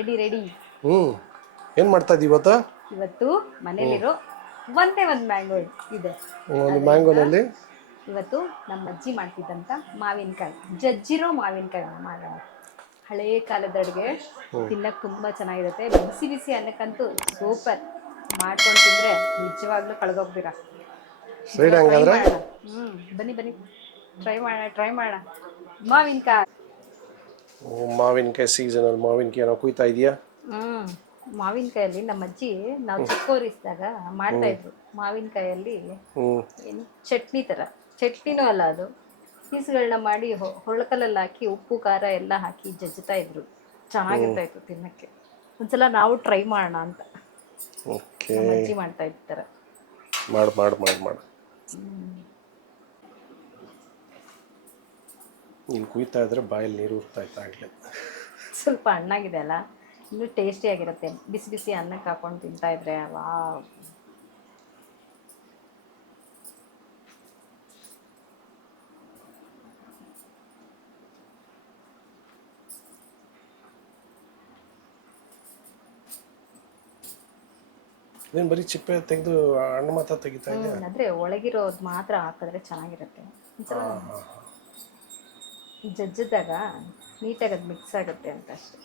Ready ready. ಏನು ಮಾಡ್ತಾ ಇದ್ದೀವಿ ಇವತ್ತು? ಇವತ್ತು ಮನೇಲಿರೋ ಒಂದೇ ಒಂದು ಮ್ಯಾಂಗೋ ಇದೆ. ಒಂದು ಮ್ಯಾಂಗೋನಲ್ಲಿ ಇವತ್ತು ನಮ್ಮ ಅಜ್ಜಿ ಮಾಡ್ತಿದ್ದಂಥ ಮಾವಿನಕಾಯಿ, ಜಜ್ಜಿರೋ ಮಾವಿನಕಾಯಿ ಮಾಡೋಣ. ಹಳೇ ಕಾಲದ ಅಡುಗೆ, ತಿನ್ನಕ್ಕೆ ತುಂಬ ಚೆನ್ನಾಗಿರುತ್ತೆ. ಬಿಸಿ ಬಿಸಿ ಅನ್ನಕ್ಕಂತೂ ಸೂಪರ್. ಮಾಡ್ಕೊಂಡು ತಿಂದರೆ ನಿಜವಾಗ್ಲೂ ಕಳೆದೋಗ್ತೀರಾ. ಸೈಡ್ ಹಂಗಾದ್ರೆ ಬನ್ನಿ ಬನ್ನಿ, ಟ್ರೈ ಮಾಡೋಣ ಮಾವಿನಕಾಯಿ. ಮಾವಿನಕಾಯಿ ಸೀಸನಲ್ಲಿ ಮಾವಿನಕಾಯಿ ಏನೋ ಕುಯ್ತಾ ಇದೆಯಾ? ಮಾವಿನಕಾಯಲ್ಲಿ ನಮ್ಮ ಅಜ್ಜಿ ನಾವು ಚಿಕ್ಕವರಿಸಿದಾಗ ಮಾಡ್ತಾ ಇದ್ರು. ಮಾವಿನಕಾಯಲ್ಲಿ ಏನು ಚಟ್ನಿ ಥರ, ಚಟ್ನಿನೂ ಅಲ್ಲ ಅದು, ಪೀಸ್ಗಳನ್ನ ಮಾಡಿ ಹೊಳಕಲಲ್ಲಿ ಹಾಕಿ ಉಪ್ಪು ಖಾರ ಎಲ್ಲ ಹಾಕಿ ಜಜ್ಜುತ್ತಾ ಇದ್ರು. ಚೆನ್ನಾಗಿರ್ತಾ ಇತ್ತು ತಿನ್ನಕ್ಕೆ. ಒಂದ್ಸಲ ನಾವು ಟ್ರೈ ಮಾಡೋಣ ಅಂತ ನಮ್ಮ ಅಜ್ಜಿ ಮಾಡ್ತಾ ಇರ್ತಾರೆ. ಮಾಡು. ನೀನು ಕುಯ್ತಾ ಇದ್ರೆ ಬಾಯಲ್ಲಿ ನೀರು ಉರ್ತಾ ಇತ್ತು ಆಗಲೇ. ಸ್ವಲ್ಪ ಹಣ್ಣಾಗಿದೆ ಅಲ್ಲ, ಇನ್ನೂ ಟೇಸ್ಟಿಯಾಗಿರುತ್ತೆ. ಬಿಸಿ ಬಿಸಿ ಅನ್ನಕ್ಕೆ ಹಾಕೊಂಡು ತಿಂತಾ ಇದ್ರೆ ವಾವ್. ನೀನು ಬರೀ ಚಿಪ್ಪೆ ತೆಗೆದು ಹಣ್ಣು ಮಾತ್ರ ತೆಗಿತಾ ಇದೆಯಾ? ಅಂದರೆ ಒಳಗಿರೋದು ಮಾತ್ರ ಹಾಕಿದ್ರೆ ಚೆನ್ನಾಗಿರುತ್ತೆ. ಒಂದ್ಸಲ ಜಜ್ಜಿದಾಗ ನೀಟಾಗಿ ಅದು ಮಿಕ್ಸ್ ಆಗುತ್ತೆ ಅಂತ ಅಷ್ಟೇ.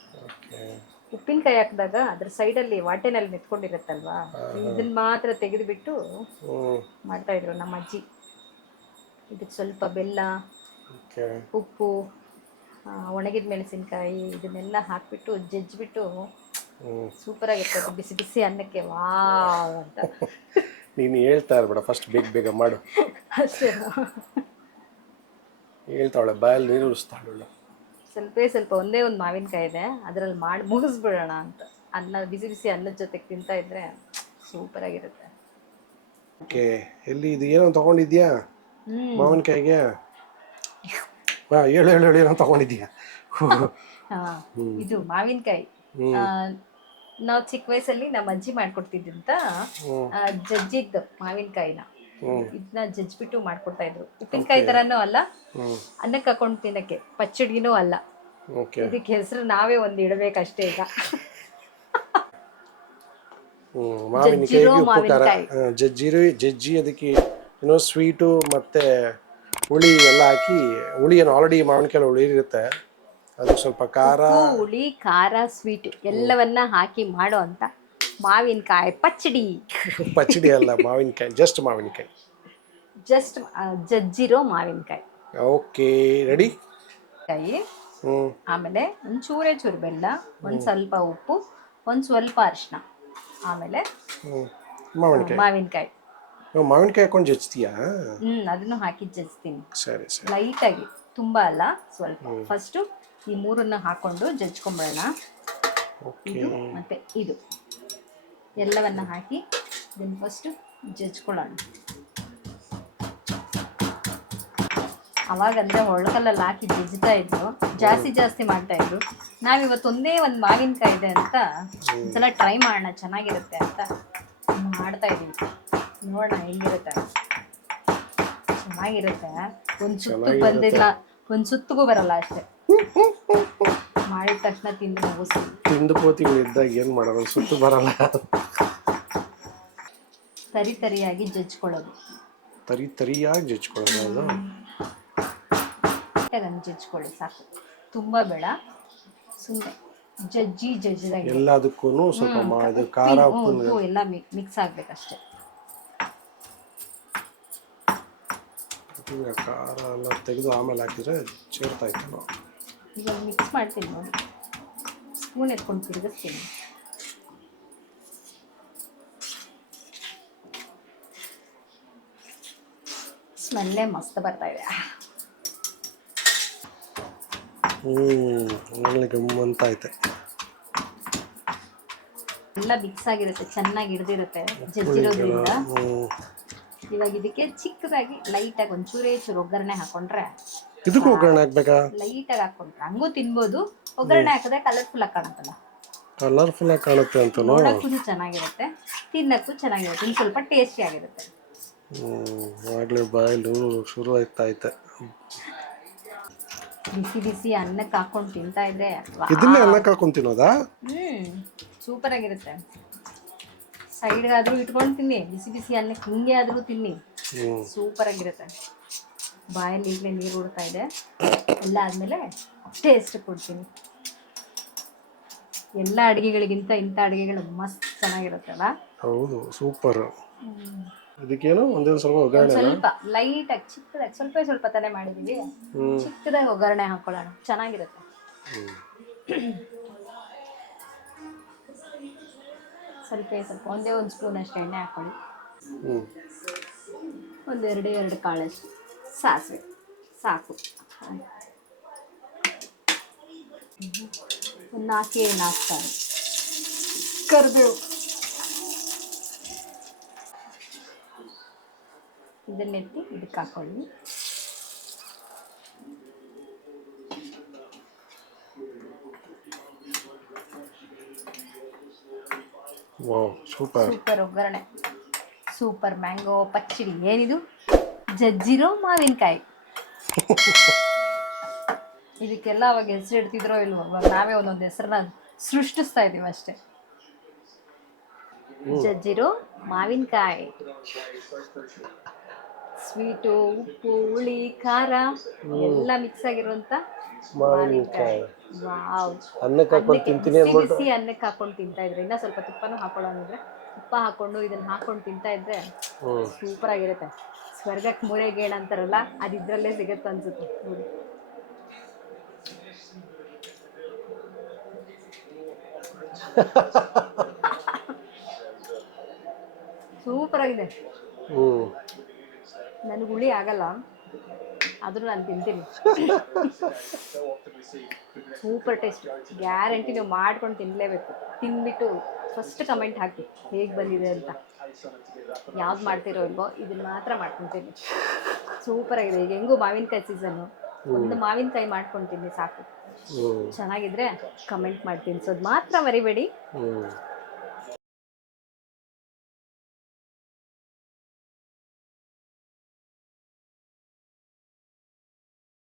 ಉಪ್ಪಿನಕಾಯಿ ಹಾಕಿದಾಗ ಅದ್ರ ಸೈಡಲ್ಲಿ ವಾಟೆನಲ್ಲಿ ನಿಂತ್ಕೊಂಡಿರುತ್ತಲ್ವಾ, ಇದನ್ನ ಮಾತ್ರ ತೆಗೆದುಬಿಟ್ಟು ಮಾಡ್ತಾ ಇದ್ರು ನಮ್ಮ ಅಜ್ಜಿ. ಇದಕ್ಕೆ ಸ್ವಲ್ಪ ಬೆಲ್ಲ, ಉಪ್ಪು, ಒಣಗಿದ ಮೆಣಸಿನ್ಕಾಯಿ ಇದನ್ನೆಲ್ಲ ಹಾಕಿಬಿಟ್ಟು ಜಜ್ಜಿಬಿಟ್ಟು ಸೂಪರಾಗಿರ್ತದೆ ಬಿಸಿ ಬಿಸಿ ಅನ್ನಕ್ಕೆ. ವಾವ್ ಅಂತ ನೀನು ಹೇಳ್ತಾ ಇರ್ಬೇಡ, ಫಸ್ಟ್ ಬೇಗ ಮಾಡು ಅಷ್ಟೇ. ಹೇಳ್ತಾವಳೆ, ಬಾಯಲ್ಲಿ ನೀರು ಉರಿಸ್ತಾಳು. ಸ್ವಲ್ಪ ಒಂದೇ ಒಂದು ಮಾವಿನಕಾಯಿ ಇದೆ, ಅದರಲ್ಲಿ ಮಾಡಿ ಮುಗಿಸ್ಬಿಡೋಣ ಅಂತ. ಅನ್ನ ಬಿಸಿ ಬಿಸಿ ಅನ್ನದ ಜೊತೆಗೆ ತಿಂತಾ ಇದ್ರೆ ಸೂಪರಾಗಿರುತ್ತೆ. ಓಕೆ, ಎಲ್ಲಿ ಇದು ಏನೋ ತಗೊಂಡಿದ್ಯಾ ಮಾವಿನಕಾಯಿಗೆ? ಹೇಳು ಏನೋ ತಗೊಂಡಿದ್ಯಾ? ಇದು ಮಾವಿನಕಾಯಿ ನಾವು ಚಿಕ್ಕ ವಯಸ್ಸಲ್ಲಿ ನಮ್ಮ ಅಜ್ಜಿ ಮಾಡ್ಕೊಡ್ತಿದ್ದಂತ ಜಜ್ಜಿದ್ದು ಮಾವಿನಕಾಯಿನ, ಇದನ್ನ ಜಜ್ಜಿಬಿಟ್ಟು ಮಾಡ್ಕೊಡ್ತಾ ಇದ್ರು. ಉಪ್ಪಿನಕಾಯಿ ತರನೂ ಅಲ್ಲ, ಅನ್ನಕ್ಕೆ ಹಾಕೊಂಡು ತಿನ್ನಕ್ಕೆ, ಪಚ್ಚಡಿನೂ ಅಲ್ಲ. ಇದಕ್ಕೆ ಹೆಸರು ನಾವೇ ಒಂದು ಇಡಬೇಕಷ್ಟೇ ಈಗ. ಜಜ್ಜಿ ಅದಕ್ಕೆ ಏನೋ ಸ್ವೀಟು ಮತ್ತೆ ಹುಳಿ ಎಲ್ಲ ಹಾಕಿ, ಹುಳಿ ಏನು ಆಲ್ರೆಡಿ ಮಾವಿನಕಾಯಿ ಹುಳಿ ಇರುತ್ತೆ, ಅದು ಸ್ವಲ್ಪ ಖಾರ, ಹುಳಿ, ಖಾರ, ಸ್ವೀಟ್ ಎಲ್ಲವನ್ನ ಹಾಕಿ ಮಾಡೋ ಅಂತ ಮಾವಿನಕಾಯಿ ಪಚ್ಚಡಿ ಅಲ್ಲ, ಮಾವಿನಕಾಯಿ, ಜಸ್ಟ್ ಮಾವಿನಕಾಯಿ, ಜಸ್ಟ್ ಜಜ್ಜಿರೋ ಮಾವಿನಕಾಯಿ. Okay, ready. ಆಮೇಲೆ ಒಂದು ಚೂರು ಬೆಲ್ಲ, ಒಂದು ಸ್ವಲ್ಪ ಉಪ್ಪು, ಒಂದು ಸ್ವಲ್ಪ ಅರಿಶಿನ, ಆಮೇಲೆ ಮಾವಿನಕಾಯಿ ಹಾಕೊಂಡು ಜಜ್ತೀಯಾ? ಅದನ್ನು ಹಾಕಿ ಜಜ್ತೀನಿ. ಸರಿ, ಲೈಟಾಗಿ, ತುಂಬ ಅಲ್ಲ, ಸ್ವಲ್ಪ. ಫಸ್ಟು ಈ ಮೂರನ್ನು ಹಾಕೊಂಡು ಜಜ್ಕೊಂಬಿಡೋಣ. ಇದು ಮತ್ತೆ ಇದು ಎಲ್ಲವನ್ನ ಹಾಕಿ ಇದನ್ನು ಫಸ್ಟು ಜಜ್ಕೊಳ್ಳೋಣ. ಅವಾಗಂದರೆ ಒಳಕಲ್ಲಲ್ಲಿ ಹಾಕಿ ಜಜ್ತಾ ಇದ್ರು, ಜಾಸ್ತಿ ಮಾಡ್ತಾ ಇದ್ರು. ನಾವಿವತ್ತು ಒಂದೇ ಒಂದು ಮಾವಿನಕಾಯಿ ಇದೆ ಅಂತ ಒಂದ್ಸಲ ಟ್ರೈ ಮಾಡೋಣ, ಚೆನ್ನಾಗಿರುತ್ತೆ ಅಂತ ಮಾಡ್ತಾ ಇದ್ದೀವಿ. ನೋಡೋಣ ಹೆಂಗಿರುತ್ತೆ. ಚೆನ್ನಾಗಿರುತ್ತೆ. ಒಂದು ಸುತ್ತು ಬಂದಿಲ್ಲ, ಒಂದು ಸುತ್ತಿಗೂ ಬರಲ್ಲ ಅಷ್ಟೇ. ಮಾಡಿದ ತಕ್ಷಣ ತಿಂದು ಪೋತಿಗಳು ಇದ್ದಾಗ ಏನು ಮಾಡೋದು, ಸುತ್ತು ಬರಲ್ಲ. ತರಿಯಾಗಿ ಜಜ್ಕೊಳ್ಳೋದು. ತರಿಯಾಗಿ ಜಜ್ಕೊಳ್ಳೋದು. ಜಜ್ಕೊಳ್ಳಿ ಸಾಕು, ತುಂಬ ಬೇಡ. ಸುಮ್ಮನೆ ಜಜ್ಜಿದಾಗ ಎಲ್ಲದಕ್ಕೂ ಸ್ವಲ್ಪ ಖಾರ ಉಪ್ಪು ಎಲ್ಲ ಮಿಕ್ಸ್ ಆಗ್ಬೇಕಷ್ಟೇ. ಖಾರ ಎಲ್ಲ ತೆಗೆದು ಆಮೇಲೆ ಹಾಕಿದ್ರೆ ಸೇರ್ತಾ ಇತ್ತು. ನಾವು ಇವಾಗ ಮಿಕ್ಸ್ ಮಾಡ್ತೀನಿ ನೋಡಿ, ಸ್ಪೂನ್ ಎತ್ಕೊಂಡು ತಿರುಗಿಸ್ತೀನಿ. ಸ್ಮೆಲ್ಲೇ ಮಸ್ತ್ ಬರ್ತಾ ಇದೆ. ಗಮ್ಮಂತ ಐತೆ. ಎಲ್ಲ ಮಿಕ್ಸ್ ಆಗಿರುತ್ತೆ, ಚೆನ್ನಾಗಿ ಹಿಡ್ದಿರುತ್ತೆ ಜಜ್ಜಿರೋದ್ರಿಂದ. ಇವಾಗ ಇದಕ್ಕೆ ಚಿಕ್ಕದಾಗಿ ಲೈಟಾಗಿ ಒಂಚೂರು ಒಗ್ಗರಣೆ ಹಾಕೊಂಡ್ರೆ, ಇದಕ್ಕೂ ಒಗ್ಗರಣೆ ಹಾಕ್ಬೇಕಾ? ಲೈಟಾಗಿ ಹಾಕೊಂಡ್ರೆ ಹಂಗೂ ತಿನ್ಬೋದು. ಒಗ್ಗರಣೆ ಹಾಕಿದ್ರೆ ಕಲರ್ಫುಲ್ ಆಗಿ ಕಾಣುತ್ತಲ್ಲ, ಕಲರ್ಫುಲ್ ಆಗಿ ಕಾಣುತ್ತೆ ಅಂತ. ನೋಡಕ್ಕೂ ಚೆನ್ನಾಗಿರುತ್ತೆ, ತಿನ್ನಕ್ಕೂ ಚೆನ್ನಾಗಿರುತ್ತೆ, ಇನ್ನು ಸ್ವಲ್ಪ ಟೇಸ್ಟಿ ಆಗಿರುತ್ತೆ. ಆಗಲೇ ಬಾಯಲ್ಲಿ ಶುರು ಆಯ್ತಾ ಐತೆ. ಬಿಸಿ ಬಿಸಿ ಅನ್ನಕ್ಕೆ ಹಾಕೊಂಡು ತಿಂತಾ ಇದ್ರೆ ಇದನ್ನೇ ಅನ್ನಕ್ಕೆ ಹಾಕೊಂಡು ತಿನ್ನೋದಾ? ಸೂಪರ್ ಆಗಿರುತ್ತೆ. ಸೈಡ್ಗಾದ್ರೂ ಇಟ್ಕೊಂಡು ತಿನ್ನಿ, ಬಿಸಿ ಬಿಸಿ ಅನ್ನಕ್ಕೆ ಹಿಂಗೆ ಆದರೂ ತಿನ್ನಿ, ಸೂಪರ್ ಆಗಿರುತ್ತೆ. ಬಾಯಲ್ಲಿ ಈಗಲೇ ನೀರು ಉಡ್ತಾ ಇದೆ. ಎಲ್ಲ ಆದಮೇಲೆ ಟೇಸ್ಟ್ ಕೊಡ್ತೀನಿ. ಎಲ್ಲ ಅಡುಗೆಗಳಿಗಿಂತ ಇಂಥ ಅಡುಗೆಗಳು ಮಸ್ತ್ ಚೆನ್ನಾಗಿರುತ್ತಲ್ಲ. ಹೌದು, ಸೂಪರ್. ಇದಕ್ಕೇನು ಒಂದೊಂದು ಸ್ವಲ್ಪ ಒಗ್ಗರಣೆ, ಸ್ವಲ್ಪ ಲೈಟಾಗಿ ಚಿಕ್ಕದಾಗಿ ಸ್ವಲ್ಪ ತಾನೇ ಮಾಡಿದೀವಿ, ಚಿಕ್ಕದಾಗಿ ಒಗ್ಗರಣೆ ಹಾಕೊಳ್ಳೋಣ, ಚೆನ್ನಾಗಿರುತ್ತೆ. ಸ್ವಲ್ಪ ಒಂದೇ ಒಂದು ಸ್ಪೂನ್ ಅಷ್ಟು ಎಣ್ಣೆ ಹಾಕೊಳ್ಳಿ. ಎರಡು ಕಾಳಷ್ಟು ಸಾಸಿವೆ ಸಾಕು. ಒಂದು 4 ಸಾರು ಕರಿಬೇವು. ಇದನ್ನೆತ್ತಿ ಇದಕ್ಕೆ ಹಾಕೊಳ್ಳಿ. ಸೂಪರ್ ಒಗ್ಗರಣೆ, ಸೂಪರ್ ಮ್ಯಾಂಗೋ ಪಚ್ಚಡಿ. ಏನಿದು? ಜಜ್ಜಿರೋ ಮಾವಿನಕಾಯಿ. ಇದಕ್ಕೆಲ್ಲ ಅವಾಗ ಹೆಸರು ಇಡ್ತಿದ್ರೋ ಇಲ್ವೋ, ಅವಾಗ ನಾವೇ ಒಂದೊಂದು ಹೆಸರನ್ನ ಸೃಷ್ಟಿಸ್ತಾ ಇದೀವಿ ಅಷ್ಟೇ. ಜಜ್ಜಿರೋ ಮಾವಿನಕಾಯಿ, ಸ್ವೀಟು, ಉಪ್ಪು, ಹುಳಿ, ಖಾರ ಎಲ್ಲ ಮಿಕ್ಸ್ ಆಗಿರುವಂತ ಮಾವಿನಕಾಯಿ. ವಾವ್! ಬಿಸಿ ಅನ್ನಕ್ಕೆ ಹಾಕೊಂಡು ತಿಂತಾ ಇದ್ರೆ, ಇನ್ನ ಸ್ವಲ್ಪ ತುಪ್ಪನೂ ಹಾಕೊಳ್ಳೋದಿದ್ರೆ ತುಪ್ಪ ಹಾಕೊಂಡು ಇದನ್ನ ಹಾಕೊಂಡು ತಿಂತಾ ಇದ್ರೆ ಸೂಪರ್ ಆಗಿರುತ್ತೆ. ಸ್ವರ್ಗಕ್ಕೆ ಮೂರೇ ಗೇಣು ಅಂತಾರಲ್ಲ, ಅದು ಇದ್ರಲ್ಲೇ ಸಿಗುತ್ತೆ ಅನ್ಸುತ್ತೆ ನೋಡಿ. ಸೂಪರ್ ಆಗಿದೆ. ನನಗೆ ಹುಳಿ ಆಗಲ್ಲ, ಆದರೂ ನಾನು ತಿಂತೀನಿ. Super taste, guarantee. ನೀವು ಮಾಡ್ಕೊಂಡು ತಿನ್ನಲೇಬೇಕು. ತಿಂದ್ಬಿಟ್ಟು ಫಸ್ಟ್ ಕಮೆಂಟ್ ಹಾಕಿ ಹೇಗೆ ಬಂದಿದೆ ಅಂತ. ಯಾವ್ದು ಮಾಡ್ತಿರೋ ಇಲ್ವೋ ಇದನ್ನ ಮಾತ್ರ ಮಾಡ್ಕೊತೀನಿ. ಸೂಪರ್ ಆಗಿದೆ. ಈಗ ಹೆಂಗೂ ಮಾವಿನಕಾಯಿ ಸೀಸನ್ನು, ಒಂದು ಮಾವಿನಕಾಯಿ ಮಾಡ್ಕೊಂಡು ತಿನ್ನಿ ಸಾಕು. ಚೆನ್ನಾಗಿದ್ರೆ ಕಮೆಂಟ್ ಮಾಡಿ ತಿನ್ಸೋದು ಮಾತ್ರ ಮರಿಬೇಡಿ.